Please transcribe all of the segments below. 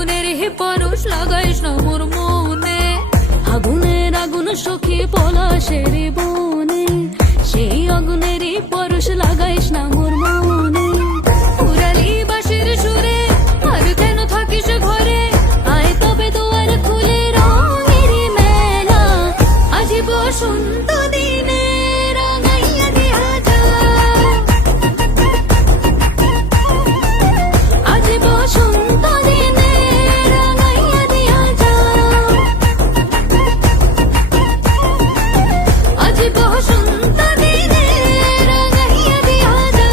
আগুনের হে পরশ লাগাইস না মোর মনে, আগুনের আগুন সখী পলাশের বনে, সেই আগুনেরই পরশ লাগাইস না মোর মনে। পুরালি বাঁশির সুরে আর কেন থাকিস ঘরে, আয় তবে দুয়ার খুলে রঙের মেলা, আজি বসন্ত দিনে রাঙাইয়া দিয়া যা, আজি বসন্ত দিনে রাঙাইয়া দিয়া যা, আজি বসন্ত দিনে রাঙাইয়া দিয়া যা।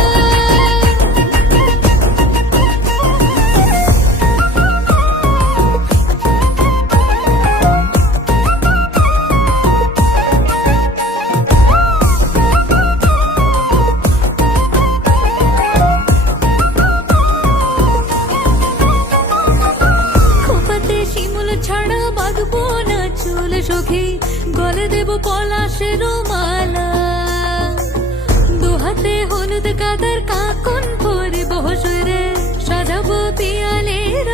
খোপাতে শিমুল ছাড়া বাঁধবো না চুল সখী, গলে দেব পলাশের মালা, দুহাতে হলুদ কাদার কাকন পরিব সুরে, সাজাবো পিয়ালের